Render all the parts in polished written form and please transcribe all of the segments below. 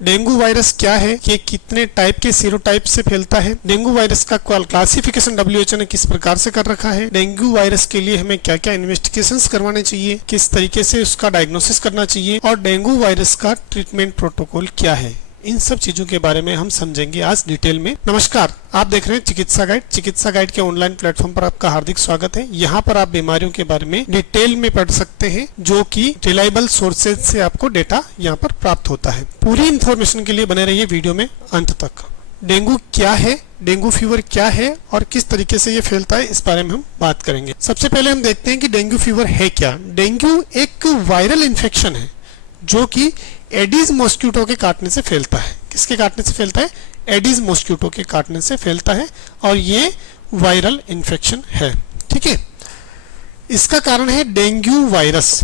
Dengue virus क्या है, ये कितने टाइप के सीरोटाइप से फैलता है, डेंगू वायरस का क्लासिफिकेशन WHO ने किस प्रकार से कर रखा है, डेंगू वायरस के लिए हमें क्या क्या इन्वेस्टिगेशंस करवाने चाहिए, किस तरीके से उसका डायग्नोसिस करना चाहिए और डेंगू वायरस का ट्रीटमेंट प्रोटोकॉल क्या है, इन सब चीजों के बारे में हम समझेंगे आज डिटेल में। नमस्कार, आप देख रहे हैं चिकित्सा गाइड। चिकित्सा गाइड के ऑनलाइन प्लेटफॉर्म पर आपका हार्दिक स्वागत है। यहाँ पर आप बीमारियों के बारे में डिटेल में पढ़ सकते हैं, जो कि रिलायबल सोर्सेज से आपको डेटा यहाँ पर प्राप्त होता है। पूरी इंफॉर्मेशन के लिए बने रहिए वीडियो में अंत तक। डेंगू क्या है, डेंगू फीवर क्या है और किस तरीके से ये फैलता है, इस बारे में हम बात करेंगे। सबसे पहले हम देखते हैं कि डेंगू फीवर है क्या। डेंगू एक वायरल इन्फेक्शन है जो कि एडीज मॉस्किटो के काटने से फैलता है। किसके काटने से फैलता है? एडीज मॉस्किटो के काटने से फैलता है और ये वायरल इन्फेक्शन है। ठीक है, इसका कारण है डेंगू वायरस।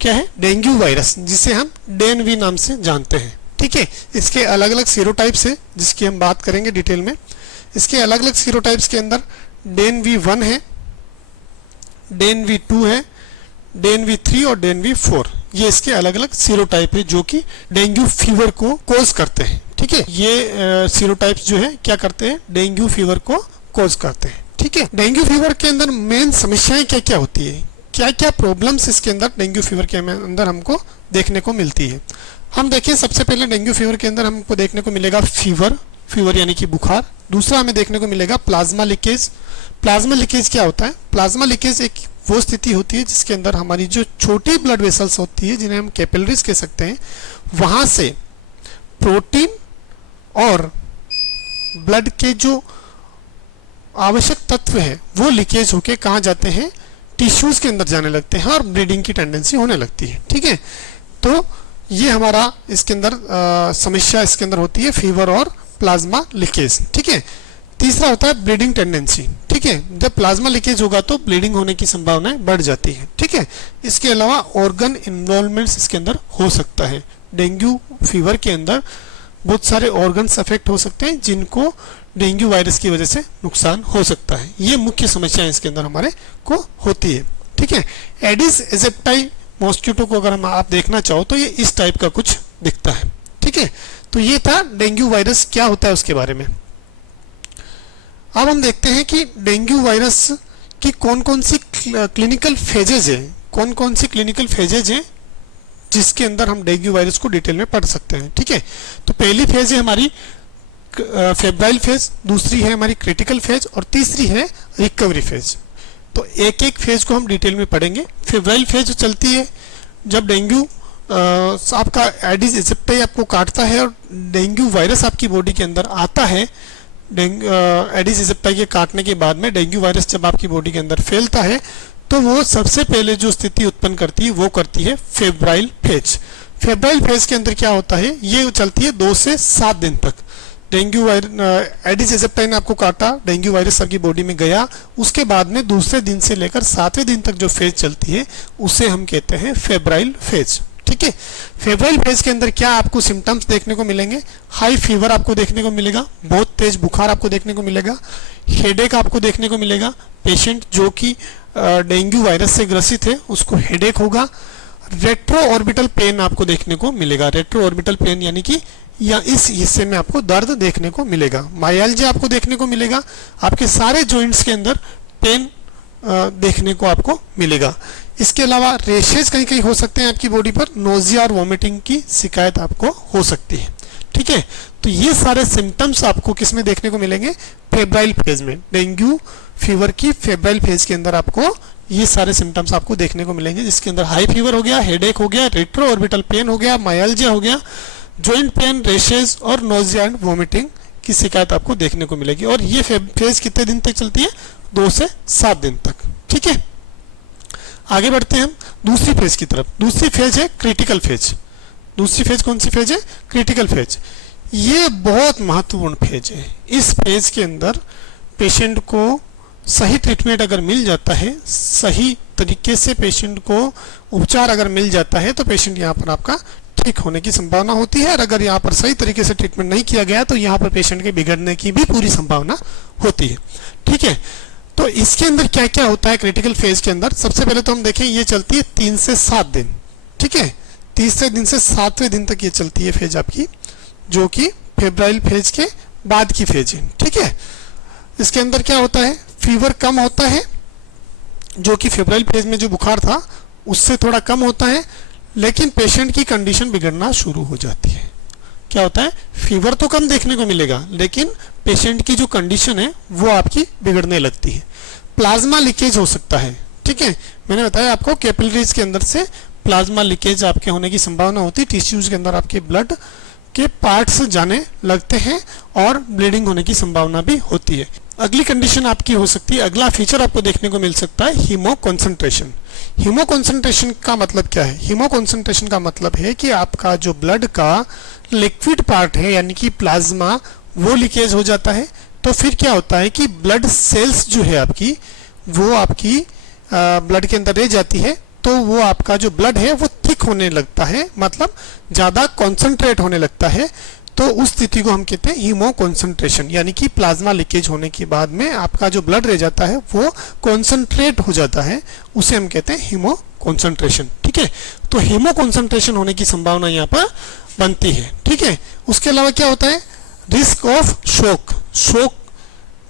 क्या है? डेंगू वायरस, जिसे हम डेनवी नाम से जानते हैं। ठीक है, इसके अलग अलग सीरोटाइप्स है जिसकी हम बात करेंगे डिटेल में। इसके अलग अलग सीरोटाइप्स के अंदर डेनवी1 है, डेनवी2 है, डेनवी3 और डेनवी4, ये इसके अलग अलग सीरोटाइप है जो कि डेंगू फीवर को कोज करते हैं। ठीक है, ये सीरोटाइप्स जो है क्या करते हैं? डेंगू फीवर को कोज करते हैं। ठीक है, डेंगू फीवर के अंदर मेन समस्याएं क्या क्या होती है, क्या क्या प्रॉब्लम्स इसके अंदर डेंगू फीवर के अंदर हमको देखने को मिलती है। हम देखिए, सबसे पहले डेंगू फीवर के अंदर हमको देखने को मिलेगा फीवर यानी कि बुखार। दूसरा हमें देखने को मिलेगा प्लाज्मा लीकेज। प्लाज्मा लीकेज क्या होता है? प्लाज्मा लीकेज एक वो स्थिति होती है जिसके अंदर हमारी जो छोटी ब्लड वेसल्स होती है, जिन्हें हम कैपिलरीज कह सकते हैं, वहां से प्रोटीन और ब्लड के जो आवश्यक तत्व है वो लीकेज होके कहाँ जाते हैं? टिश्यूज के अंदर जाने लगते हैं और ब्लीडिंग की टेंडेंसी होने लगती है। ठीक है, तो ये हमारा इसके अंदर समस्या इसके अंदर होती है, फीवर और प्लाज्मा लीकेज। ठीक है, तीसरा होता है ब्लीडिंग टेंडेंसी। ठीक है, जब प्लाज्मा लीकेज होगा तो ब्लीडिंग होने की संभावनाएं बढ़ जाती है। ठीक है, इसके अलावा ऑर्गन इन्वॉल्वमेंट्स इसके अंदर हो सकता है। डेंगू फीवर के अंदर बहुत सारे ऑर्गन्स अफेक्ट हो सकते हैं जिनको डेंगू वायरस की वजह से नुकसान हो सकता है। ये मुख्य समस्याएं इसके अंदर हमारे को होती है। ठीक है, एडिस एजिप्टाई मॉस्किटो को अगर हम आप देखना चाहो तो ये इस टाइप का कुछ दिखता है। ठीक है, तो ये था डेंगू वायरस क्या होता है उसके बारे में। अब हम देखते हैं कि डेंगू वायरस की कौन कौन सी क्लिनिकल फेजेज है, कौन कौन सी क्लिनिकल फेजेज हैं जिसके अंदर हम डेंगू वायरस को डिटेल में पढ़ सकते हैं। ठीक है, तो पहली फेज है हमारी फेब्राइल फेज, दूसरी है हमारी क्रिटिकल फेज और तीसरी है रिकवरी फेज। तो एक एक फेज को हम डिटेल में पढ़ेंगे। फेब्राइल फेज चलती है जब डेंगू आपका एडिस एजिप्टाई आपको काटता है और डेंगू वायरस आपकी बॉडी के अंदर आता है। एडिस एजिप्टाई के काटने के बाद में डेंगू वायरस जब आपकी बॉडी के अंदर फैलता है तो वो सबसे पहले जो स्थिति उत्पन्न करती है वो करती है फेब्राइल फेज। फेब्राइल फेज के अंदर क्या होता है? ये चलती है 2 से 7 दिन तक। डेंगू एडिस एजिप्टाई ने आपको काटा, डेंगू वायरस आपकी बॉडी में गया, उसके बाद में दूसरे दिन से लेकर 7वें दिन तक जो फेज चलती है उसे हम कहते हैं फेब्राइल फेज। ठीक है, फेब्राइल फेज के अंदर क्या आपको सिम्टम्स देखने को मिलेंगे? हाई फीवर आपको देखने को मिलेगा, बहुत तेज बुखार आपको देखने को मिलेगा, हेडेक आपको देखने को मिलेगा। पेशेंट जो कि डेंगू वायरस से ग्रसित है उसको हेडेक होगा। रेट्रो ऑर्बिटल पेन आपको देखने को मिलेगा। रेट्रो ऑर्बिटल पेन यानी कि या इस हिस्से में आपको दर्द देखने को मिलेगा। माइल्जिया आपको देखने को मिलेगा। आपके सारे जॉइंट्स के अंदर पेन देखने को आपको मिलेगा। इसके अलावा रेशेज कहीं कहीं हो सकते हैं आपकी बॉडी पर। नोजिया और वॉमिटिंग की शिकायत आपको हो सकती है। ठीक है, तो ये सारे सिम्टम्स आपको किस में देखने को मिलेंगे? फेब्राइल फेज में। डेंगू फीवर की फेब्राइल फेज के अंदर आपको ये सारे सिम्टम्स आपको देखने को मिलेंगे, जिसके अंदर हाई फीवर हो गया, हेडेक हो गया, रेट्रो ऑर्बिटल पेन हो गया, माइल्जिया हो गया, जॉइंट पेन, रेशेज और नोजिया एंड वॉमिटिंग की शिकायत आपको देखने को मिलेगी। और ये फेज कितने दिन तक चलती है? 2 से 7 दिन तक। ठीक है, आगे बढ़ते हैं हम दूसरी फेज की तरफ। दूसरी फेज है क्रिटिकल फेज। दूसरी फेज कौन सी फेज है? Critical phase. ये बहुत महत्वपूर्ण फेज है। इस फेज के अंदर पेशेंट को सही ट्रीटमेंट अगर मिल जाता है, सही तरीके से पेशेंट को उपचार अगर मिल जाता है तो पेशेंट यहाँ पर आपका ठीक होने की संभावना होती है। और अगर यहाँ पर सही तरीके से ट्रीटमेंट नहीं किया गया तो यहाँ पर पेशेंट के बिगड़ने की भी पूरी संभावना होती है। ठीक है, तो इसके अंदर क्या क्या होता है क्रिटिकल फेज के अंदर? सबसे पहले तो हम देखें, ये चलती है 3 से 7 दिन। ठीक है, तीसरे दिन से 7वें दिन तक ये चलती है फेज आपकी। जो कि फेब्राइल फेज के बाद की फेज है, ठीक है। इसके अंदर क्या होता है, फीवर कम होता है, जो कि फेब्राइल फेज में जो बुखार था उससे थोड़ा कम होता है, लेकिन पेशेंट की कंडीशन बिगड़ना शुरू हो जाती है। क्या होता है, फीवर तो कम देखने को मिलेगा, लेकिन पेशेंट की जो कंडीशन है वो आपकी बिगड़ने लगती है। प्लाज्मा लीकेज हो सकता है, ठीक है। मैंने बताया आपको कैपिलरीज के अंदर से प्लाज्मा लीकेज आपके होने की संभावना होती है, टिश्यूज के अंदर आपके ब्लड के पार्ट्स जाने लगते हैं और ब्लीडिंग होने की संभावना भी होती है। अगली कंडीशन आपकी हो सकती है, अगला फीचर आपको देखने को मिल सकता है हीमो कॉन्सेंट्रेशन। हीमो कॉन्सेंट्रेशन का मतलब क्या है, हीमो कॉन्सेंट्रेशन का मतलब है कि आपका जो ब्लड का लिक्विड पार्ट है यानी कि प्लाज्मा वो लीकेज हो जाता है। तो फिर क्या होता है कि ब्लड सेल्स जो है आपकी वो आपकी ब्लड के अंदर रह जाती है, तो वो आपका जो ब्लड है वो थिक होने लगता है, मतलब ज़्यादा कॉन्सेंट्रेट होने लगता है। तो उस स्थिति को हम कहते हैं हीमो कॉन्सेंट्रेशन, यानी कि प्लाज्मा लीकेज होने के बाद में आपका जो ब्लड रह जाता है वो कॉन्सेंट्रेट हो जाता है, उसे हम कहते हैं हीमो कॉन्सेंट्रेशन, ठीक है। तो हीमो कॉन्सेंट्रेशन होने की संभावना यहाँ पर बनती है, ठीक है। उसके अलावा क्या होता है, रिस्क ऑफ शोक, शोक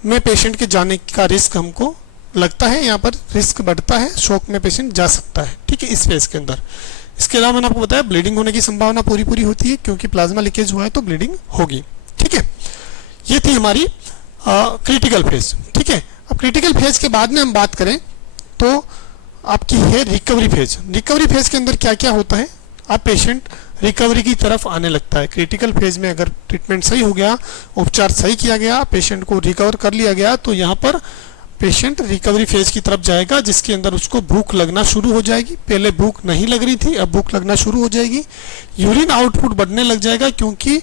में पेशेंट के जाने का रिस्क हमको लगता है, यहाँ पर रिस्क बढ़ता है, शोक में पेशेंट जा सकता है, ठीक है, इस फेज के अंदर। इसके अलावा मैंने आपको बताया ब्लीडिंग होने की संभावना पूरी होती है, क्योंकि प्लाज्मा लीकेज हुआ है तो ब्लीडिंग होगी, ठीक है। ये थी हमारी क्रिटिकल फेज, ठीक है। अब क्रिटिकल फेज के बाद में हम बात करें तो आपकी है रिकवरी फेज। रिकवरी फेज के अंदर क्या क्या होता है, अब पेशेंट रिकवरी की तरफ आने लगता है। क्रिटिकल फेज में अगर ट्रीटमेंट सही हो गया, उपचार सही किया गया, पेशेंट को रिकवर कर लिया गया, तो यहाँ पर पेशेंट रिकवरी फेज की तरफ जाएगा, जिसके अंदर उसको भूख लगना शुरू हो जाएगी। पहले भूख नहीं लग रही थी, अब भूख लगना शुरू हो जाएगी। यूरिन आउटपुट बढ़ने लग जाएगा, क्योंकि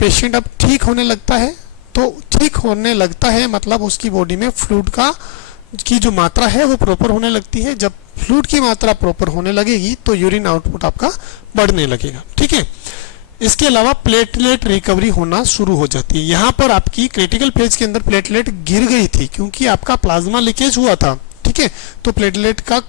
पेशेंट अब ठीक होने लगता है। तो ठीक होने लगता है मतलब उसकी बॉडी में फ्लूइड की जो मात्रा है वो प्रॉपर होने लगती है। जब फ्लूइड की मात्रा प्रॉपर होने लगेगी तो यूरिन आउटपुट आपका बढ़ने लगेगा, ठीक है। इसके अलावा प्लेटलेट रिकवरी होना शुरू हो जाती है। यहाँ पर आपकी क्रिटिकल फेज के अंदर प्लेटलेट गिर गई थी, क्योंकि आपका प्लाज्मा लीकेज हुआ था, ठीक है। तो प्लेटलेट का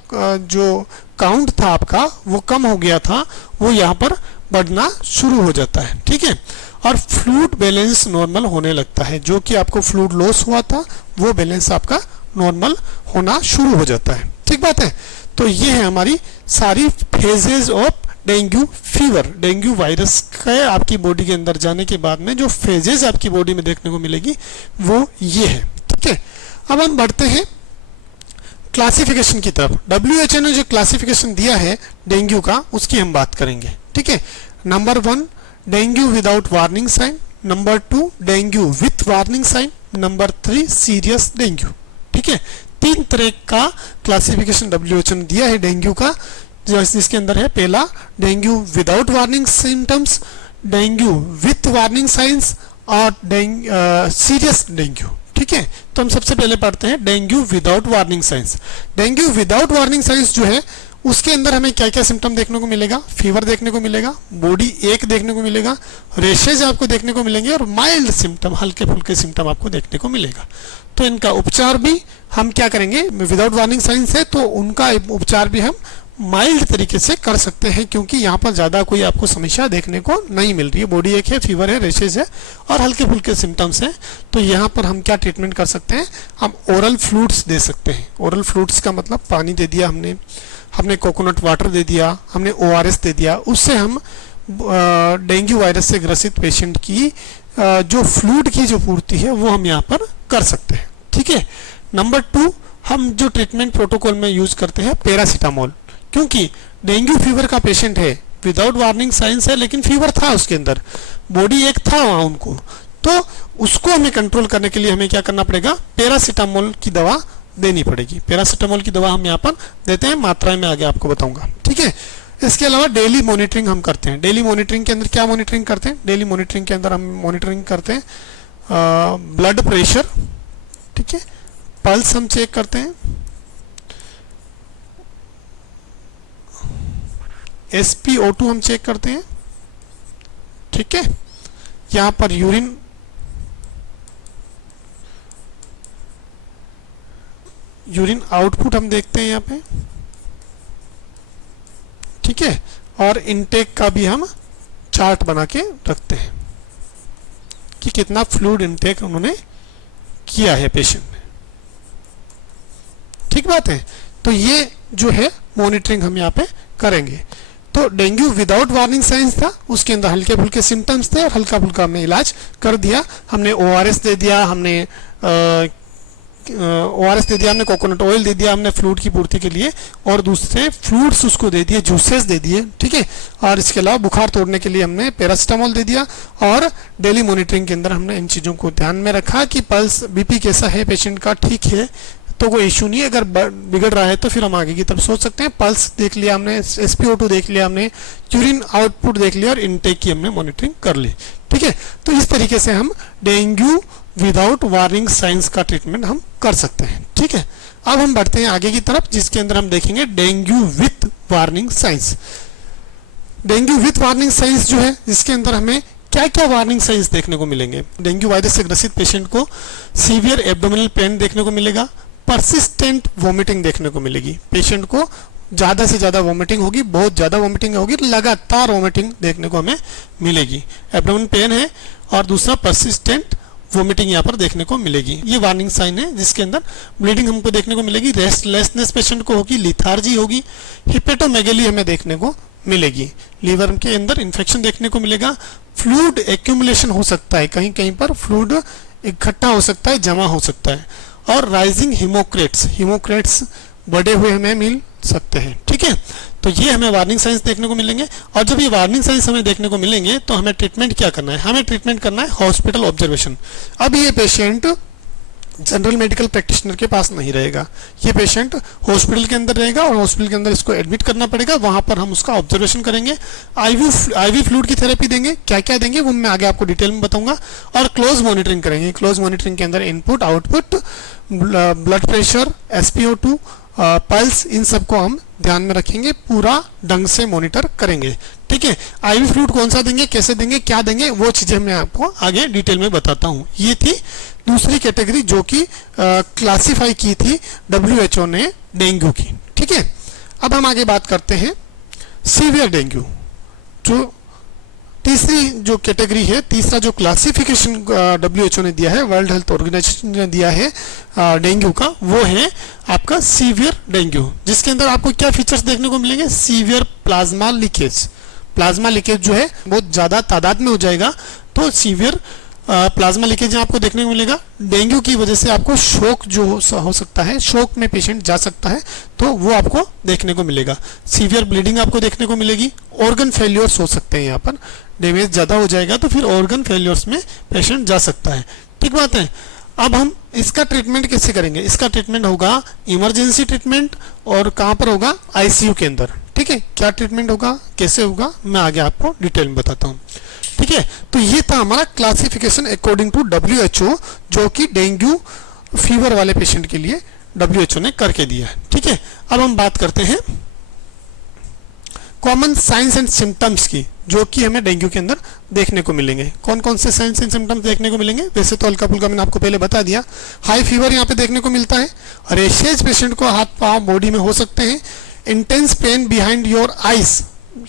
जो काउंट था आपका वो कम हो गया था, वो यहाँ पर बढ़ना शुरू हो जाता है, ठीक है। और फ्लूइड बैलेंस नॉर्मल होने लगता है, जो कि आपको फ्लूइड लॉस हुआ था वो बैलेंस आपका नॉर्मल होना शुरू हो जाता है, ठीक बात है। तो ये है हमारी सारी phases of dengue fever. Dengue virus के आपकी बॉडी के अंदर जाने के बाद में जो फेजेस आपकी बॉडी में देखने को मिलेगी वो ये है, ठीक है। अब हम बढ़ते हैं क्लासिफिकेशन की तरफ। WHO ने जो क्लासिफिकेशन दिया है डेंगू का, उसकी हम बात करेंगे, ठीक है। Number 1 dengue without warning sign, number 2 dengue with warning sign, number 3 serious dengue, ठीक है। 3 तरह का क्लासिफिकेशन WHO ने दिया है डेंगू का, जिसके अंदर है पहला dengue without warning symptoms, dengue with warning science और सीरियस डेंगू, ठीक है। तो हम सबसे पहले पढ़ते हैं dengue without warning science. Dengue without warning science जो है उसके अंदर हमें क्या क्या सिम्टम देखने को मिलेगा, फीवर देखने को मिलेगा, बॉडी एक देखने को मिलेगा, रेशेज आपको देखने को मिलेंगे और माइल्ड सिम्टम, हल्के फुल्के सिम्टम आपको देखने को मिलेगा। तो इनका उपचार भी हम क्या करेंगे, विदाउट वार्निंग साइंस है तो उनका उपचार भी हम माइल्ड तरीके से कर सकते हैं, क्योंकि यहाँ पर ज़्यादा कोई आपको समस्या देखने को नहीं मिल रही है। बॉडी एक है, फीवर है, रेशेज है और हल्के फुल्के सिम्टम्स हैं। तो यहाँ पर हम क्या ट्रीटमेंट कर सकते हैं, हम ओरल फ्लूइड्स दे सकते हैं। ओरल फ्लूइड्स का मतलब पानी दे दिया हमने कोकोनट वाटर दे दिया, हमने ORS दे दिया, उससे हम डेंगू वायरस से ग्रसित पेशेंट की जो फ्लूइड की जो पूर्ति है वो हम यहाँ पर कर सकते हैं, ठीक है। नंबर 2 हम जो ट्रीटमेंट प्रोटोकॉल में यूज करते हैं पैरासीटामोल, क्योंकि डेंगू फीवर का पेशेंट है, विदाउट वार्निंग साइंस है, लेकिन फीवर था उसके अंदर, बॉडी एक था वहाँ उनको, तो उसको हमें कंट्रोल करने के लिए हमें क्या करना पड़ेगा, पैरासीटामोल की दवा देनी पड़ेगी। पैरासीटामोल की दवा हम यहाँ पर देते हैं, मात्रा में आगे आपको बताऊंगा, ठीक है। इसके अलावा डेली मॉनिटरिंग हम करते हैं। डेली मॉनिटरिंग के अंदर क्या मॉनिटरिंग करते हैं, डेली मॉनिटरिंग के अंदर हम मॉनिटरिंग करते हैं ब्लड प्रेशर, ठीक है, पल्स हम चेक करते हैं, SpO2 हम चेक करते हैं, ठीक है। यहाँ पर यूरिन आउटपुट हम देखते हैं यहाँ पे, ठीक है। और इनटेक का भी हम चार्ट बना के रखते हैं, कि कितना फ्लूइड इनटेक उन्होंने किया है पेशेंट ने। ठीक बात है। तो ये जो है मॉनिटरिंग हम यहाँ पे करेंगे। तो डेंगू विदाउट वार्निंग साइंस था, उसके अंदर हल्के फुल्के सिम्टम्स थे और हल्का फुल्का हमने इलाज कर दिया। हमने ORS दे दिया, हमने ORS दे दिया, हमने कोकोनट ऑयल दे दिया, हमने फ्लूइड की पूर्ति के लिए, और दूसरे फ्रूट्स उसको दे दिए, जूसेस दे दिए, ठीक है। और इसके अलावा बुखार तोड़ने के लिए हमने पैरासिटामोल दे दिया। और डेली मॉनिटरिंग के अंदर हमने इन चीज़ों को ध्यान में रखा कि पल्स BP कैसा है पेशेंट का, ठीक है तो कोई इशू नहीं है। अगर बिगड़ रहा है तो फिर हम आगे की तरफ सोच सकते हैं। पल्स देख लिया हमने, SpO2 देख लिया हमने, यूरिन आउटपुट देख लिया और इनटेक की हमने मॉनिटरिंग कर ली, ठीक है। तो इस तरीके से हम डेंगू विदाउट वार्निंग साइंस का ट्रीटमेंट हम कर सकते हैं, ठीक है। अब हम बढ़ते हैं आगे की तरफ, जिसके अंदर हम देखेंगे dengue with warning science. Dengue with warning science जो है, जिसके अंदर हमें क्या क्या वार्निंग साइंस देखने को मिलेंगे। डेंगू वायरस से ग्रसित पेशेंट को सीवियर एब्डोमिनल पेन देखने को मिलेगा, परसिस्टेंट वोमिटिंग देखने को मिलेगी, पेशेंट को ज़्यादा से ज़्यादा वोमिटिंग होगी, बहुत ज़्यादा वोमिटिंग होगी, लगातार वोमिटिंग देखने को हमें मिलेगी। एब्डोमेन पेन है और दूसरा परसिस्टेंट वोमिटिंग यहाँ पर देखने को मिलेगी। ये वार्निंग साइन है, जिसके अंदर ब्लीडिंग हमको देखने को मिलेगी, रेस्टलेसनेस पेशेंट को होगी, लिथार्जी होगी, हिपेटोमेगेली हमें देखने को मिलेगी, लीवर के अंदर इन्फेक्शन देखने को मिलेगा, फ्लूइड एक्यूमुलेशन हो सकता है, कहीं कहीं पर फ्लूइड इकट्ठा हो सकता है, जमा हो सकता है, और राइजिंग हीमोक्रेट्स बढ़े हुए हमें मिल सकते हैं, ठीक है। तो ये हमें वार्निंग साइंस देखने को मिलेंगे। और जब ये वार्निंग साइंस हमें देखने को मिलेंगे तो हमें ट्रीटमेंट क्या करना है, हमें ट्रीटमेंट करना है हॉस्पिटल ऑब्जर्वेशन। अब ये पेशेंट जनरल मेडिकल प्रैक्टिशनर के पास नहीं रहेगा, ये पेशेंट हॉस्पिटल के अंदर रहेगा और हॉस्पिटल के अंदर इसको एडमिट करना पड़ेगा। वहां पर हम उसका ऑब्जर्वेशन करेंगे, आईवी फ्लूइड की थेरेपी देंगे, क्या क्या देंगे वो मैं आगे आपको डिटेल में बताऊंगा, और क्लोज मॉनिटरिंग करेंगे। क्लोज मॉनिटरिंग के अंदर input output, blood pressure, SpO2, pulse, इन सबको हम ध्यान में रखेंगे, पूरा ढंग से मॉनिटर करेंगे, ठीक है। आईवी फ्लूइड कौन सा देंगे, कैसे देंगे, क्या देंगे, वो चीजें मैं आपको आगे डिटेल में बताता हूँ। ये थी दूसरी कैटेगरी जो कि क्लासिफाई की थी WHO ने डेंगू की, ठीक है। अब हम आगे बात करते हैं सीवियर डेंगू। जो तीसरी जो कैटेगरी है, तीसरा जो क्लासिफिकेशन WHO ने दिया है, वर्ल्ड हेल्थ ऑर्गेनाइजेशन ने दिया है डेंगू का, वो है आपका सीवियर डेंगू, जिसके अंदर आपको क्या फीचर्स देखने को मिलेंगे, severe plasma leakage. Plasma leakage जो है बहुत ज़्यादा तादाद में हो जाएगा, तो सीवियर प्लाज्मा लीकेज आपको देखने को मिलेगा। डेंगू की वजह से आपको शोक जो हो सकता है, शोक में पेशेंट जा सकता है, तो वो आपको देखने को मिलेगा। सीवियर ब्लीडिंग आपको देखने को मिलेगी, ऑर्गन फेल्योर्स हो सकते हैं, यहाँ पर डैमेज ज़्यादा हो जाएगा तो फिर ऑर्गन फेल्योर्स में पेशेंट जा सकता है, ठीक बात है। अब हम इसका ट्रीटमेंट कैसे करेंगे, इसका ट्रीटमेंट होगा इमरजेंसी ट्रीटमेंट, और कहाँ पर होगा, ICU के अंदर, ठीक है। क्या ट्रीटमेंट होगा, कैसे होगा, मैं आगे आपको डिटेल में बताता हूँ, ठीक है। तो ये था हमारा क्लासिफिकेशन अकॉर्डिंग टू WHO, जो कि डेंगू फीवर वाले पेशेंट के लिए WHO ने करके दिया है, ठीक है। अब हम बात करते हैं कॉमन साइंस एंड सिम्टम्स की, जो कि हमें डेंगू के अंदर देखने को मिलेंगे। कौन कौन से साइंस एंड सिम्टम्स देखने को मिलेंगे, वैसे तो हल्का फुल्का मैंने आपको पहले बता दिया। हाई फीवर यहाँ पे देखने को मिलता है, रेशेज पेशेंट को हाथ पांव बॉडी में हो सकते हैं, intense pain behind your eyes,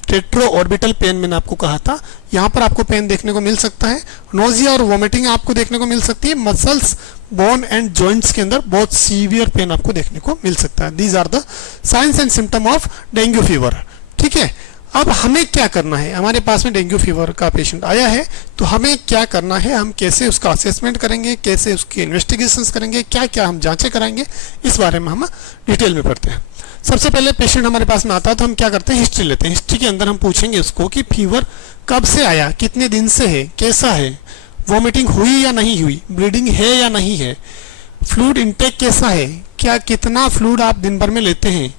retro orbital pain मैंने आपको कहा था, यहाँ पर आपको पेन देखने को मिल सकता है, नोजिया और वोमिटिंग आपको देखने को मिल सकती है, मसल्स, बोन एंड जॉइंट्स के अंदर बहुत सीवियर पेन आपको देखने को मिल सकता है। These are the signs and symptom of dengue fever, ठीक है। अब हमें क्या करना है, हमारे पास में डेंगू फीवर का पेशेंट आया है तो हमें क्या करना है, हम कैसे उसका असेसमेंट करेंगे, कैसे उसकी इन्वेस्टिगेशंस करेंगे, क्या क्या हम जांचें कराएंगे, इस बारे में हम डिटेल में पढ़ते हैं। सबसे पहले पेशेंट हमारे पास में आता है तो हम क्या करते हैं, हिस्ट्री लेते हैं। हिस्ट्री के अंदर हम पूछेंगे उसको कि फीवर कब से आया, कितने दिन से है, कैसा है, वॉमिटिंग हुई या नहीं हुई, ब्लीडिंग है या नहीं है, फ्लूइड इनटेक कैसा है, क्या कितना फ्लूइड आप दिन भर में लेते हैं,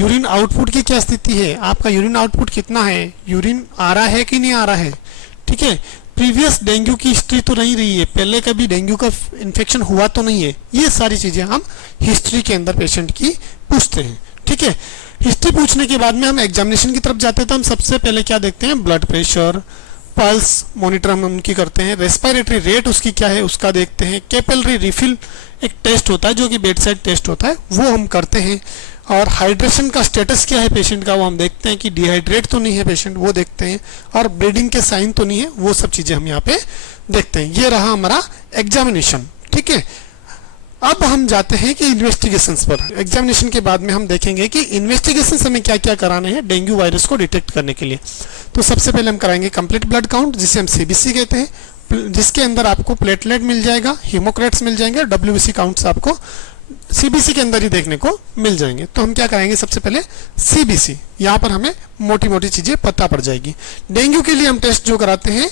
यूरिन आउटपुट की क्या स्थिति है, आपका यूरिन आउटपुट कितना है, यूरिन आ रहा है कि नहीं आ रहा है, ठीक है। प्रीवियस डेंगू की हिस्ट्री तो नहीं रही है, पहले कभी डेंगू का इन्फेक्शन हुआ तो नहीं है, ये सारी चीज़ें हम हिस्ट्री के अंदर पेशेंट की पूछते हैं, ठीक है। हिस्ट्री पूछने के बाद में हम एग्जामिनेशन की तरफ जाते हैं, तो हम सबसे पहले क्या देखते हैं, ब्लड प्रेशर, पल्स मॉनिटर हम उनकी करते हैं, रेस्पिरेटरी रेट उसकी क्या है उसका देखते हैं, कैपिलरी रिफिल एक टेस्ट होता है जो कि बेड साइड टेस्ट होता है, वो हम करते हैं, और हाइड्रेशन का स्टेटस क्या है पेशेंट का वो हम देखते हैं कि डिहाइड्रेट तो नहीं है पेशेंट, वो देखते हैं, और ब्लीडिंग के साइन तो नहीं है, वो सब चीज़ें हम यहाँ पे देखते हैं। ये रहा हमारा एग्जामिनेशन। ठीक है, अब हम जाते हैं कि इन्वेस्टिगेशंस पर। एग्जामिनेशन के बाद में हम देखेंगे कि इन्वेस्टिगेशंस हमें क्या क्या कराने हैं डेंगू वायरस को डिटेक्ट करने के लिए। तो सबसे पहले हम कराएंगे कंप्लीट ब्लड काउंट, जिसे हम सीबीसी कहते हैं, जिसके अंदर आपको प्लेटलेट मिल जाएगा, हीमोक्रेट्स मिल जाएंगे, और डब्ल्यूबीसी काउंट्स आपको सीबीसी के अंदर ही देखने को मिल जाएंगे। तो हम क्या कराएंगे, सबसे पहले सीबीसी, यहाँ पर हमें मोटी मोटी चीज़ें पता पड़ जाएगी। डेंगू के लिए हम टेस्ट जो कराते हैं,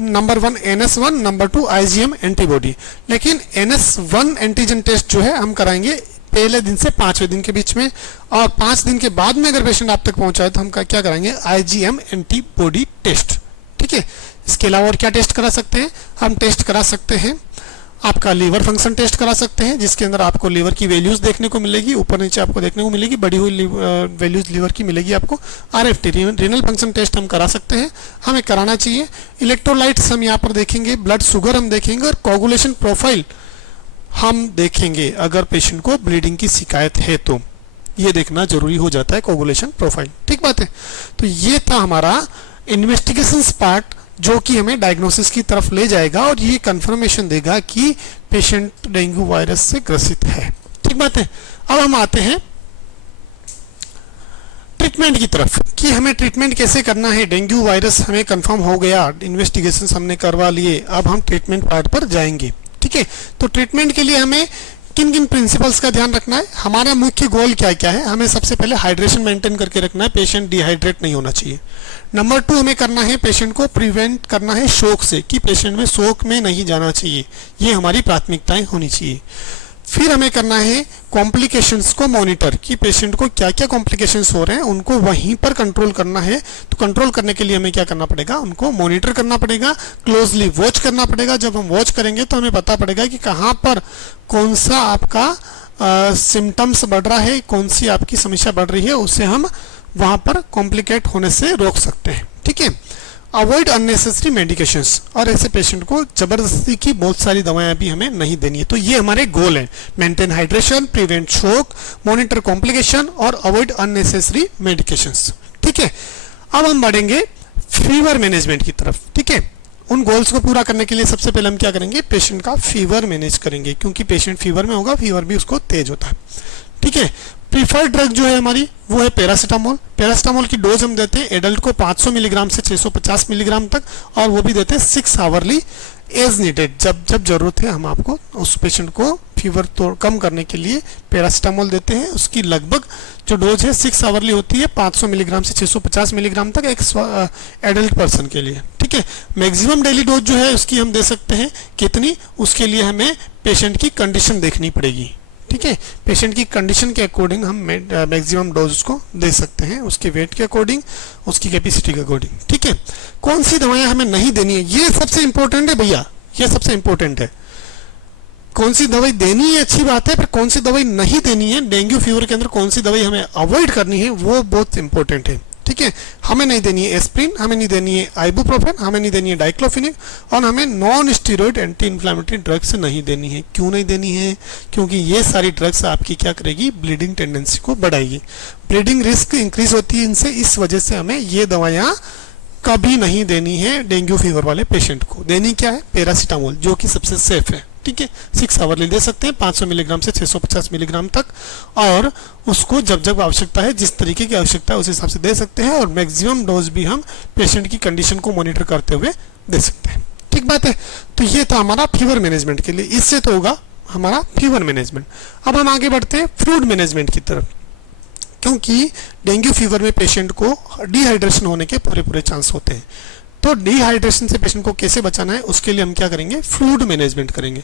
number 1 NS1, number 2 IgM antibody. लेकिन NS1 एंटीजन टेस्ट जो है हम कराएंगे पहले दिन से 5वें दिन के बीच में, और 5 दिन के बाद में अगर पेशेंट आप तक पहुंचा है तो हम क्या कराएंगे, IgM एंटीबॉडी टेस्ट। ठीक है, इसके अलावा और क्या टेस्ट करा सकते हैं, हम टेस्ट करा सकते हैं आपका लीवर फंक्शन टेस्ट करा सकते हैं, जिसके अंदर आपको लीवर की वैल्यूज देखने को मिलेगी, ऊपर नीचे आपको देखने को मिलेगी, बढ़ी हुई वैल्यूज लीवर की मिलेगी आपको। RFT रीनल फंक्शन टेस्ट हम करा सकते हैं, हमें कराना चाहिए। इलेक्ट्रोलाइट्स हम यहाँ पर देखेंगे, ब्लड शुगर हम देखेंगे, और कोगुलेशन प्रोफाइल हम देखेंगे। अगर पेशेंट को ब्लीडिंग की शिकायत है तो ये देखना जरूरी हो जाता है, कोगुलेशन प्रोफाइल। ठीक बात है, तो ये था हमारा इन्वेस्टिगेशन पार्ट, जो कि हमें डायग्नोसिस की तरफ ले जाएगा और ये कंफर्मेशन देगा कि पेशेंट डेंगू वायरस से ग्रसित है। ठीक बात है, अब हम आते हैं ट्रीटमेंट की तरफ कि हमें ट्रीटमेंट कैसे करना है। डेंगू वायरस हमें कंफर्म हो गया, इन्वेस्टिगेशन हमने करवा लिए, अब हम ट्रीटमेंट पार्ट पर जाएंगे। ठीक है, तो ट्रीटमेंट के लिए हमें किन किन प्रिंसिपल्स का ध्यान रखना है, हमारा मुख्य गोल क्या क्या है। हमें सबसे पहले हाइड्रेशन मेंटेन करके रखना है, पेशेंट डिहाइड्रेट नहीं होना चाहिए। नंबर 2 हमें करना है, पेशेंट को प्रिवेंट करना है शोक से, कि पेशेंट में शोक में नहीं जाना चाहिए, ये हमारी प्राथमिकताएं होनी चाहिए। फिर हमें करना है कॉम्प्लिकेशंस को मॉनिटर, कि पेशेंट को क्या क्या कॉम्प्लिकेशंस हो रहे हैं उनको वहीं पर कंट्रोल करना है। तो कंट्रोल करने के लिए हमें क्या करना पड़ेगा, उनको मॉनिटर करना पड़ेगा, क्लोजली वॉच करना पड़ेगा। जब हम वॉच करेंगे तो हमें पता पड़ेगा कि कहाँ पर कौन सा आपका सिम्टम्स बढ़ रहा है, कौन सी आपकी समस्या बढ़ रही है, उसे हम वहाँ पर कॉम्प्लिकेट होने से रोक सकते हैं। ठीक है, अवॉइड अननेसेसरी मेडिकेशंस, और ऐसे पेशेंट को जबरदस्ती की बहुत सारी दवाएं भी हमें नहीं देनी है। तो ये हमारे गोल हैं, मेंटेन हाइड्रेशन, प्रिवेंट शोक, मॉनिटर कॉम्प्लिकेशन और अवॉइड अननेसेसरी मेडिकेशंस। ठीक है, अब हम बढ़ेंगे फीवर मैनेजमेंट की तरफ। ठीक है, उन गोल्स को पूरा करने के लिए सबसे पहले हम क्या करेंगे, पेशेंट का फीवर मैनेज करेंगे, क्योंकि पेशेंट फीवर में होगा, फीवर भी उसको तेज होता है। ठीक है, प्रीफर्ड ड्रग जो है हमारी वो है पैरासीटामोल। पैरासीटामोल की डोज हम देते हैं एडल्ट को 500 मिलीग्राम से 650 मिलीग्राम तक, और वो भी देते हैं 6 आवरली एज नीडेड, जब जब जरूरत है हम आपको उस पेशेंट को फीवर तो कम करने के लिए पैरासीटामोल देते हैं। उसकी लगभग जो डोज है 6 आवरली होती है, 500 मिलीग्राम से 650 मिलीग्राम तक एक एडल्ट पर्सन के लिए। ठीक है, मैक्सिमम डेली डोज जो है उसकी हम दे सकते हैं कितनी, उसके लिए हमें पेशेंट की कंडीशन देखनी पड़ेगी। ठीक है, पेशेंट की कंडीशन के अकॉर्डिंग हम मैक्सिमम डोज को दे सकते हैं, उसके वेट के अकॉर्डिंग, उसकी कैपेसिटी के अकॉर्डिंग। ठीक है, कौन सी दवाएं हमें नहीं देनी है, ये सबसे इंपॉर्टेंट है भैया, ये सबसे इंपॉर्टेंट है। कौन सी दवाई देनी है अच्छी बात है, पर कौन सी दवाई नहीं देनी है, डेंगू फीवर के अंदर कौन सी दवाई हमें अवॉइड करनी है, वो बहुत इंपॉर्टेंट है। ठीक है, हमें नहीं देनी है एस्प्रिन, हमें नहीं देनी है आइबुप्रोफेन, हमें नहीं देनी है डाइक्लोफिनेक, और हमें non steroid anti inflammatory drugs नहीं देनी है। क्यों नहीं देनी है, क्योंकि ये सारी ड्रग्स आपकी क्या करेगी, ब्लीडिंग टेंडेंसी को बढ़ाएगी, ब्लीडिंग रिस्क इंक्रीज होती है इनसे। इस वजह से हमें ये दवाइयाँ कभी नहीं देनी है डेंगू फीवर वाले पेशेंट को। देनी क्या है, पैरासीटामोल, जो कि सबसे सेफ है। ठीक है, 6 आवरली दे सकते हैं 500 मिलीग्राम से 650 मिलीग्राम तक, और उसको जब जब आवश्यकता है, जिस तरीके की आवश्यकता है उस हिसाब से दे सकते हैं, और मैक्सिमम डोज भी हम पेशेंट की कंडीशन को मॉनिटर करते हुए दे सकते हैं। ठीक बात है, तो ये था हमारा फीवर मैनेजमेंट के लिए, इससे तो होगा हमारा फीवर मैनेजमेंट। अब हम आगे बढ़ते हैं फ्लूइड मैनेजमेंट की तरफ, क्योंकि डेंगू फीवर में पेशेंट को डिहाइड्रेशन होने के पूरे चांस होते हैं। तो डिहाइड्रेशन से पेशेंट को कैसे बचाना है, उसके लिए हम क्या करेंगे, फ्लूइड मैनेजमेंट करेंगे।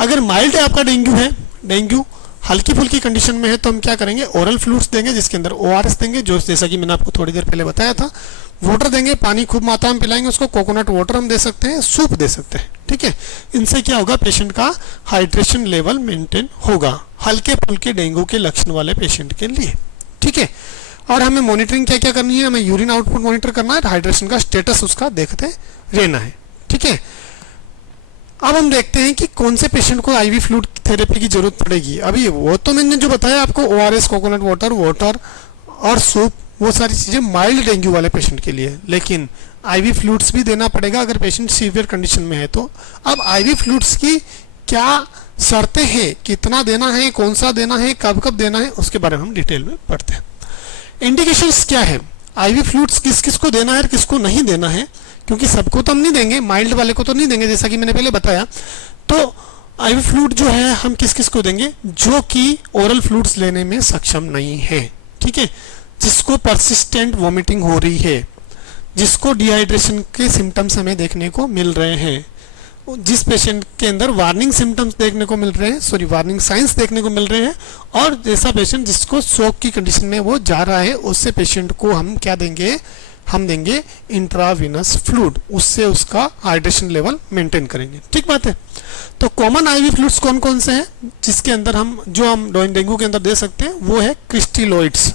अगर माइल्ड है आपका डेंगू है, डेंगू हल्की फुल्की कंडीशन में है, तो हम क्या करेंगे, ओरल फ्लूइड्स देंगे, जिसके अंदर ORS देंगे, जो जैसा कि मैंने आपको थोड़ी देर पहले बताया था। वाटर देंगे, पानी खूब मात्रा में पिलाएंगे उसको, कोकोनट वाटर हम दे सकते हैं, सूप दे सकते हैं। ठीक है, इनसे क्या होगा, पेशेंट का हाइड्रेशन लेवल मेंटेन होगा, हल्के फुल्के डेंगू के लक्षण वाले पेशेंट के लिए। ठीक है, और हमें मॉनिटरिंग क्या क्या करनी है, हमें यूरिन आउटपुट मॉनिटर करना है, हाइड्रेशन का स्टेटस उसका देखते रहना है। ठीक है, अब हम देखते हैं कि कौन से पेशेंट को आईवी फ्लूइड थेरेपी की जरूरत पड़ेगी। अभी वो तो मैंने जो बताया आपको, ओआरएस, कोकोनट वाटर और सूप, वो सारी चीज़ें माइल्ड डेंगू वाले पेशेंट के लिए, लेकिन आईवी फ्लूइड्स भी देना पड़ेगा अगर पेशेंट सीवियर कंडीशन में है तो। अब आईवी फ्लूइड्स की क्या शर्तें हैं, कितना देना है, कौन सा देना है, कब कब देना है, उसके बारे में हम डिटेल में पढ़ते हैं। इंडिकेशंस क्या है, आईवी फ्लूइड्स किस किस को देना है और किसको नहीं देना है, क्योंकि सबको तो हम नहीं देंगे, माइल्ड वाले को तो नहीं देंगे जैसा कि मैंने पहले बताया। तो आईवी फ्लूइड जो है हम किस किस को देंगे, जो कि ओरल फ्लूइड्स लेने में सक्षम नहीं है, ठीक है, जिसको परसिस्टेंट वॉमिटिंग हो रही है, जिसको डिहाइड्रेशन के सिम्टम्स हमें देखने को मिल रहे हैं, जिस पेशेंट के अंदर वार्निंग सिम्टम्स देखने को मिल रहे हैं, वार्निंग साइंस देखने को मिल रहे हैं, और जैसा पेशेंट जिसको शॉक की कंडीशन में वो जा रहा है, उससे पेशेंट को हम क्या देंगे, हम देंगे इंट्रावीनस फ्लूइड, उससे उसका हाइड्रेशन लेवल मेंटेन करेंगे। ठीक बात है। तो कॉमन आईवी फ्लूइड्स कौन कौन से हैं जिसके अंदर हम डेंगू के अंदर दे सकते हैं, वो है क्रिस्टलोइड्स।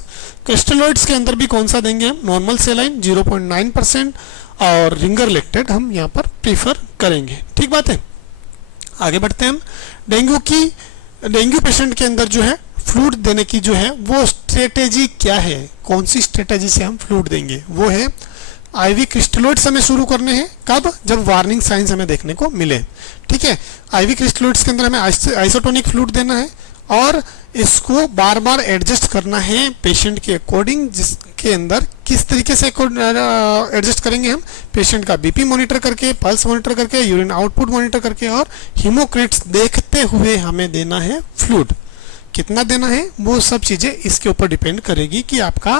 क्रिस्टलोइड्स के अंदर भी कौन सा देंगे हम, नॉर्मल सेलाइन 0.9% और रिंगर लेक्टेट हम यहाँ पर प्रीफर करेंगे। ठीक बात है। आगे बढ़ते हैं हम। डेंगू पेशेंट के अंदर जो है फ्लूइड देने की जो है वो स्ट्रेटेजी क्या है, कौन सी स्ट्रेटेजी से हम फ्लूइड देंगे, वो है आईवी क्रिस्टलोइड्स हमें शुरू करने हैं। कब, जब वार्निंग साइंस हमें देखने को मिले। ठीक है, आईवी क्रिस्टलोइड्स के अंदर हमें आइसोटोनिक फ्लूइड देना है और इसको बार बार एडजस्ट करना है पेशेंट के अकॉर्डिंग, जिसके अंदर किस तरीके से एडजस्ट करेंगे हम, पेशेंट का बीपी मॉनिटर करके, पल्स मॉनिटर करके, यूरिन आउटपुट मॉनिटर करके और हीमोक्रिट्स देखते हुए हमें देना है फ्लूइड। कितना देना है वो सब चीज़ें इसके ऊपर डिपेंड करेगी कि आपका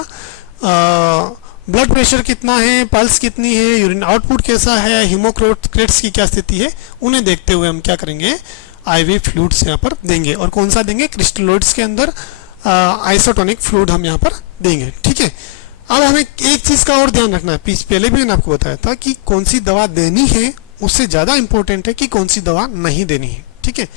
ब्लड प्रेशर कितना है, पल्स कितनी है, यूरिन आउटपुट कैसा है, हीमोक्रिट्स की क्या स्थिति है, उन्हें देखते हुए हम क्या करेंगे, आईवी फ्लूइड्स यहाँ पर देंगे। और कौन सा देंगे, क्रिस्टलोइड्स के अंदर आइसोटोनिक फ्लूइड हम यहाँ पर देंगे। ठीक है। अब हमें एक चीज़ का और ध्यान रखना है, पहले भी मैंने आपको बताया था कि कौन सी दवा देनी है उससे ज़्यादा इंपॉर्टेंट है कि कौन सी दवा नहीं देनी है। ठीक है।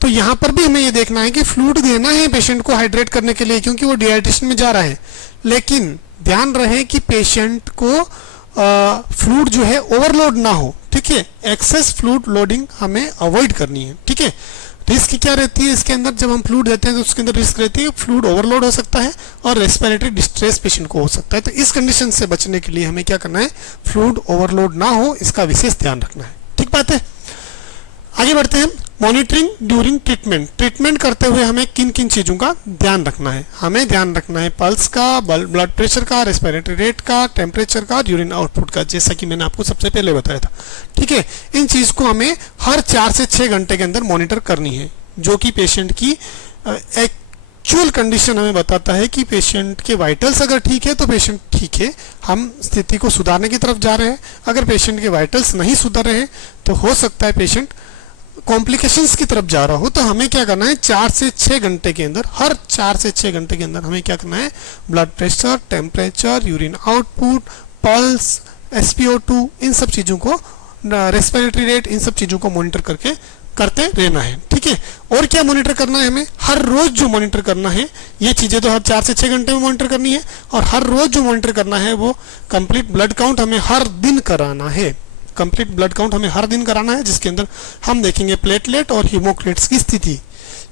तो यहाँ पर भी हमें ये देखना है कि फ्लूइड देना है पेशेंट को हाइड्रेट करने के लिए, क्योंकि वो डिहाइड्रेशन में जा रहा है, लेकिन ध्यान रहे कि पेशेंट को फ्लूइड जो है ओवरलोड ना हो। ठीक है, एक्सेस फ्लूइड लोडिंग हमें अवॉइड करनी है। ठीक है। रिस्क क्या रहती है इसके अंदर, जब हम फ्लूइड देते हैं तो उसके अंदर रिस्क रहती है फ्लूइड ओवरलोड हो सकता है और रेस्पिरेटरी डिस्ट्रेस पेशेंट को हो सकता है। तो इस कंडीशन से बचने के लिए हमें क्या करना है, फ्लूइड ओवरलोड ना हो, इसका विशेष ध्यान रखना है। ठीक बात है। आगे बढ़ते हैं। मॉनिटरिंग ड्यूरिंग ट्रीटमेंट करते हुए हमें किन किन चीज़ों का ध्यान रखना है, हमें ध्यान रखना है पल्स का, ब्लड प्रेशर का, रेस्पिरेटरी रेट का, टेम्परेचर का, यूरिन आउटपुट का, जैसा कि मैंने आपको सबसे पहले बताया था। ठीक है। इन चीज़ को हमें हर 4 से 6 घंटे के अंदर मॉनिटर करनी है, जो कि पेशेंट की एक्चुअल कंडीशन हमें बताता है कि पेशेंट के वाइटल्स अगर ठीक है तो पेशेंट ठीक है, हम स्थिति को सुधारने की तरफ जा रहे हैं। अगर पेशेंट के वाइटल्स नहीं सुधर रहे हैं तो हो सकता है पेशेंट कॉम्प्लिकेशंस की तरफ जा रहा हो। तो हमें क्या करना है, 4 से 6 घंटे के अंदर, हर 4 से 6 घंटे के अंदर हमें क्या करना है, blood pressure, temperature, urine output, pulse, SpO2, इन सब चीज़ों को, रेस्पिरेटरी रेट, इन सब चीज़ों को मॉनिटर करते रहना है। ठीक है। और क्या मॉनिटर करना है, हमें हर रोज जो मॉनिटर करना है, ये चीज़ें तो हर 4 से 6 घंटे में मॉनिटर करनी है, और हर रोज जो मॉनिटर करना है वो कंप्लीट ब्लड काउंट हमें हर दिन कराना है। कंप्लीट ब्लड काउंट हमें हर दिन कराना है, जिसके अंदर हम देखेंगे प्लेटलेट और हीमोक्रिट्स की स्थिति,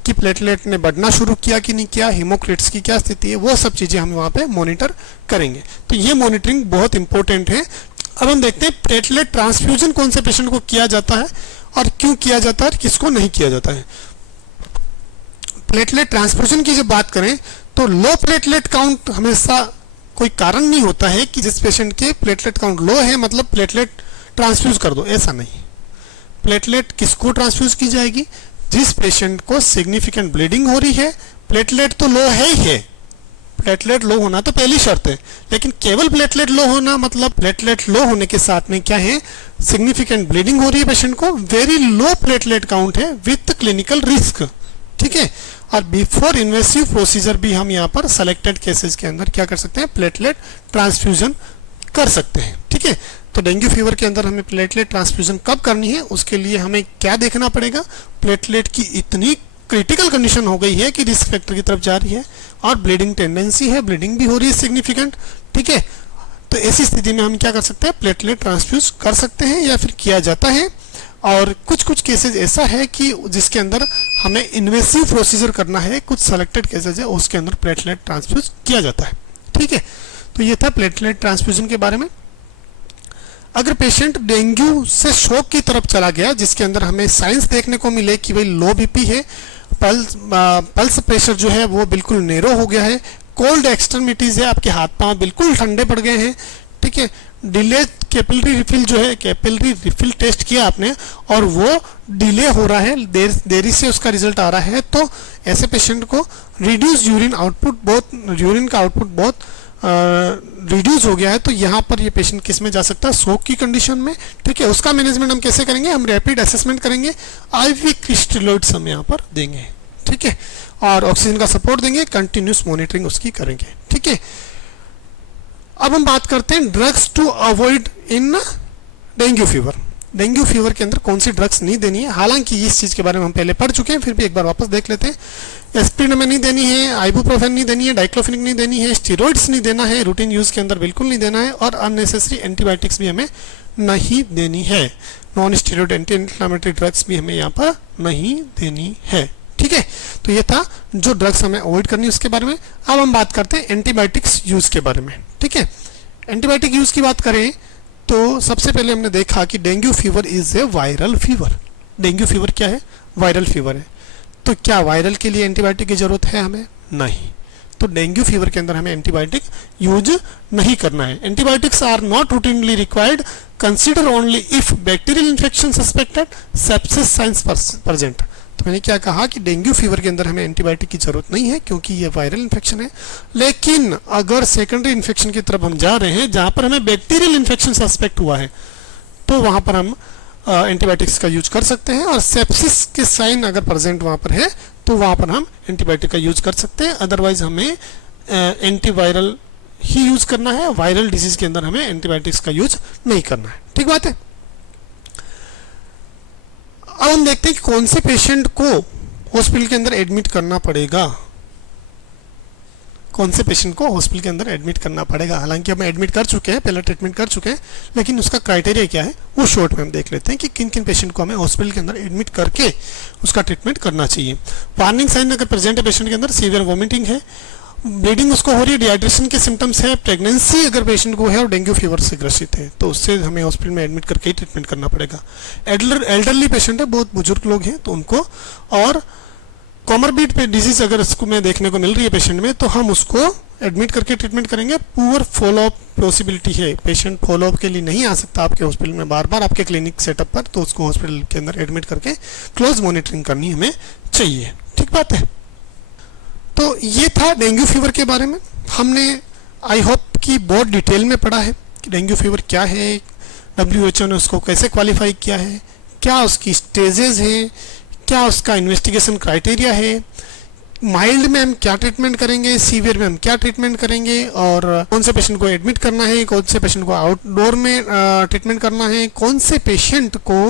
कि प्लेटलेट ने बढ़ना शुरू किया कि नहीं किया, हीमोक्रिट्स की क्या स्थिति है, वो सब चीज़ें हम वहाँ पे मॉनिटर करेंगे। तो ये मॉनिटरिंग बहुत इंपॉर्टेंट है। अब हम देखते हैं प्लेटलेट ट्रांसफ्यूजन कौन से पेशेंट को किया जाता है और क्यों किया जाता है, किसको नहीं किया जाता है। प्लेटलेट ट्रांसफ्यूजन की जब बात करें तो लो प्लेटलेट काउंट हमेशा कोई कारण नहीं होता है कि जिस पेशेंट के प्लेटलेट काउंट लो है मतलब प्लेटलेट ट्रांसफ्यूज कर दो, ऐसा नहीं। प्लेटलेट किसको ट्रांसफ्यूज की जाएगी, जिस पेशेंट को सिग्निफिकेंट ब्लीडिंग हो रही है, प्लेटलेट तो लो है ही है, प्लेटलेट लो होना तो पहली शर्त है, लेकिन केवल प्लेटलेट लो होना मतलब प्लेटलेट लो होने के साथ में क्या है, सिग्निफिकेंट ब्लीडिंग हो रही है पेशेंट को, वेरी लो प्लेटलेट काउंट है विथ क्लिनिकल रिस्क। ठीक है। और बिफोर इन्वेसिव प्रोसीजर भी हम यहाँ पर सेलेक्टेड केसेस के अंदर क्या कर सकते हैं, प्लेटलेट ट्रांसफ्यूजन कर सकते हैं। ठीक है। तो डेंगू फीवर के अंदर हमें प्लेटलेट ट्रांसफ्यूजन कब करनी है, उसके लिए हमें क्या देखना पड़ेगा, प्लेटलेट की इतनी क्रिटिकल कंडीशन हो गई है कि रिस्क फैक्टर की तरफ जा रही है और ब्लीडिंग टेंडेंसी है, ब्लीडिंग भी हो रही है सिग्निफिकेंट। ठीक है। तो ऐसी स्थिति में हम क्या कर सकते हैं, प्लेटलेट ट्रांसफ्यूज कर सकते हैं या फिर किया जाता है। और कुछ कुछ केसेस ऐसा है कि जिसके अंदर हमें इन्वेसिव प्रोसीजर करना है, कुछ सेलेक्टेड केसेस है उसके अंदर प्लेटलेट ट्रांसफ्यूज किया जाता है। ठीक है, तो ये था प्लेटलेट ट्रांसफ्यूजन के बारे में। अगर पेशेंट डेंगू से शॉक की तरफ चला गया, जिसके अंदर हमें साइंस देखने को मिले कि भाई लो बीपी है, पल्स प्रेशर जो है वो बिल्कुल नेरो हो गया है, कोल्ड एक्सट्रीमिटीज है, आपके हाथ पांव बिल्कुल ठंडे पड़ गए हैं, ठीक है, डिले कैपिलरी रिफिल जो है, कैपिलरी रिफिल टेस्ट किया आपने और वो डिले हो रहा है, देरी से उसका रिजल्ट आ रहा है, तो ऐसे पेशेंट को रिड्यूस यूरिन आउटपुट, बहुत यूरिन का आउटपुट बहुत रिड्यूस हो गया है, तो यहाँ पर ये पेशेंट किस में जा सकता है, शॉक की कंडीशन में। ठीक है, उसका मैनेजमेंट हम कैसे करेंगे, हम रैपिड असेसमेंट करेंगे, आईवी क्रिस्टलोइड्स हम यहाँ पर देंगे। ठीक है, और ऑक्सीजन का सपोर्ट देंगे, कंटिन्यूस मॉनिटरिंग उसकी करेंगे। ठीक है, अब हम बात करते हैं drugs to avoid in dengue fever. Dengue fever के अंदर कौन सी ड्रग्स नहीं देनी है, हालांकि इस चीज़ के बारे में हम पहले पढ़ चुके हैं, फिर भी एक बार वापस देख लेते हैं। एस्पिरिन हमें नहीं देनी है, आइबुप्रोफेन नहीं देनी है, डाइक्लोफेनिक नहीं देनी है, स्टेरॉइड्स नहीं देना है, रूटीन यूज़ के अंदर बिल्कुल नहीं देना है, और अननेसेसरी एंटीबायोटिक्स भी हमें नहीं देनी है, non steroid anti inflammatory drugs भी हमें यहाँ पर नहीं देनी है। ठीक है, तो ये था जो ड्रग्स हमें अवॉइड करनी है उसके बारे में। अब हम बात करते हैं एंटीबायोटिक्स यूज़ के बारे में। ठीक है, एंटीबायोटिक यूज़ की बात करें तो सबसे पहले हमने देखा कि dengue fever is a viral fever. Dengue fever क्या है, वायरल फीवर है। तो क्या वायरल के लिए एंटीबायोटिक की जरूरत है हमें, नहीं, तो डेंगू फीवर के अंदर हमें एंटीबायोटिक यूज नहीं करना है। Antibiotics are not routinely required, consider only if bacterial infection suspected, sepsis signs present. तो मैंने क्या कहा कि डेंगू फीवर के अंदर हमें एंटीबायोटिक की जरूरत नहीं है क्योंकि ये वायरल इन्फेक्शन है, लेकिन अगर सेकेंडरी इन्फेक्शन की तरफ हम जा रहे हैं जहां पर हमें बैक्टीरियल इन्फेक्शन सस्पेक्ट हुआ है, तो वहां पर हम एंटीबायोटिक्स का यूज कर सकते हैं, और सेप्सिस के साइन अगर प्रेजेंट वहां पर है तो वहां पर हम एंटीबायोटिक का यूज कर सकते हैं। अदरवाइज हमें एंटीवायरल ही यूज करना है, वायरल डिजीज के अंदर हमें एंटीबायोटिक्स का यूज नहीं करना है। ठीक बात है। अब हम देखते हैं कि कौन से पेशेंट को हॉस्पिटल के अंदर एडमिट करना पड़ेगा, कौन से पेशेंट को हॉस्पिटल के अंदर एडमिट करना पड़ेगा। हालांकि हम एडमिट कर चुके हैं, पहले ट्रीटमेंट कर चुके हैं, लेकिन उसका क्राइटेरिया क्या है वो शॉर्ट में हम देख लेते हैं कि किन किन पेशेंट को हमें हॉस्पिटल के अंदर एडमिट करके उसका ट्रीटमेंट करना चाहिए। वार्निंग साइन अगर प्रेजेंट है पेशेंट के अंदर, सीवियर वॉमिटिंग है, ब्लीडिंग उसको हो रही है, डिहाइड्रेशन के सिम्टम्स है, प्रेगनेंसी अगर पेशेंट को है और डेंगू फीवर से ग्रसित है, तो उससे हमें हॉस्पिटल में एडमिट करके ही ट्रीटमेंट करना पड़ेगा। एल्डरली पेशेंट है, बहुत बुजुर्ग लोग हैं, तो उनको, और कॉमरबिड पे डिजीज अगर इसको में देखने को मिल रही है पेशेंट में, तो हम उसको एडमिट करके ट्रीटमेंट करेंगे। पुअर फॉलोअप पॉसिबिलिटी है, पेशेंट फॉलोअप के लिए नहीं आ सकता आपके हॉस्पिटल में बार बार आपके क्लिनिक सेटअप पर, तो उसको हॉस्पिटल के अंदर एडमिट करके क्लोज मॉनिटरिंग करनी हमें चाहिए। ठीक बात है। तो ये था डेंगू फीवर के बारे में। हमने आई होप कि बहुत डिटेल में पढ़ा है कि डेंगू फीवर क्या है, WHO ने उसको कैसे क्वालिफाई किया है, क्या उसकी स्टेजेस हैं, क्या उसका इन्वेस्टिगेशन क्राइटेरिया है, माइल्ड में हम क्या ट्रीटमेंट करेंगे, सीवियर में हम क्या ट्रीटमेंट करेंगे, और कौन से पेशेंट को एडमिट करना है, कौन से पेशेंट को आउटडोर में ट्रीटमेंट करना है, कौन से पेशेंट को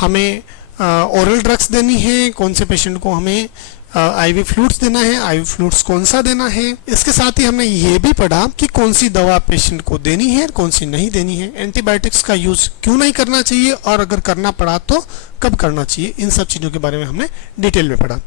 हमें ओरल ड्रग्स देनी है, कौन से पेशेंट को हमें आईवी फ्लूइड्स देना है, आईवी फ्लूइड्स कौन सा देना है। इसके साथ ही हमने ये भी पढ़ा कि कौन सी दवा पेशेंट को देनी है, कौन सी नहीं देनी है, एंटीबायोटिक्स का यूज क्यों नहीं करना चाहिए, और अगर करना पड़ा तो कब करना चाहिए। इन सब चीज़ों के बारे में हमने डिटेल में पढ़ा।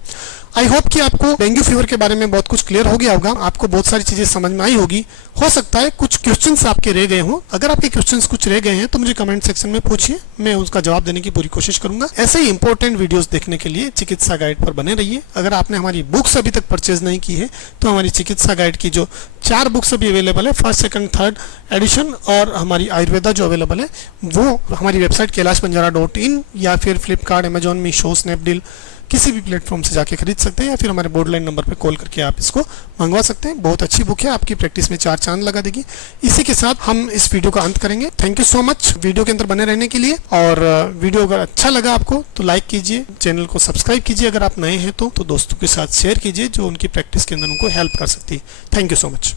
आई होप कि आपको डेंगू फीवर के बारे में बहुत कुछ क्लियर हो गया होगा, आपको बहुत सारी चीज़ें समझ में आई होगी। हो सकता है कुछ क्वेश्चंस आपके रह गए हों, अगर आपके क्वेश्चंस कुछ रह गए हैं तो मुझे कमेंट सेक्शन में पूछिए, मैं उसका जवाब देने की पूरी कोशिश करूंगा। ऐसे ही इंपॉर्टेंट वीडियोस देखने के लिए चिकित्सा गाइड पर बने रहिए। अगर आपने हमारी बुक्स अभी तक परचेज नहीं की है तो हमारी चिकित्सा गाइड की जो 4 बुक्स अभी अवेलेबल है, फर्स्ट सेकंड थर्ड एडिशन, और हमारी आयुर्वेदा जो अवेलेबल है वो हमारी वेबसाइट kailashbanjara.in या फिर फ्लिपकार्ट, अमेजॉन, मीशो, स्नैपडील किसी भी प्लेटफॉर्म से जाके खरीद सकते हैं, या फिर हमारे बोर्ड लाइन नंबर पर कॉल करके आप इसको मंगवा सकते हैं। बहुत अच्छी बुक है, आपकी प्रैक्टिस में 4 चांद लगा देगी। इसी के साथ हम इस वीडियो का अंत करेंगे। Thank you so much video के अंदर बने रहने के लिए, और वीडियो अगर अच्छा लगा आपको तो लाइक कीजिए, चैनल को सब्सक्राइब कीजिए, अगर आप नए हैं तो दोस्तों के साथ शेयर कीजिए जो उनकी प्रैक्टिस के अंदर उनको हेल्प कर सकती है। Thank you so much.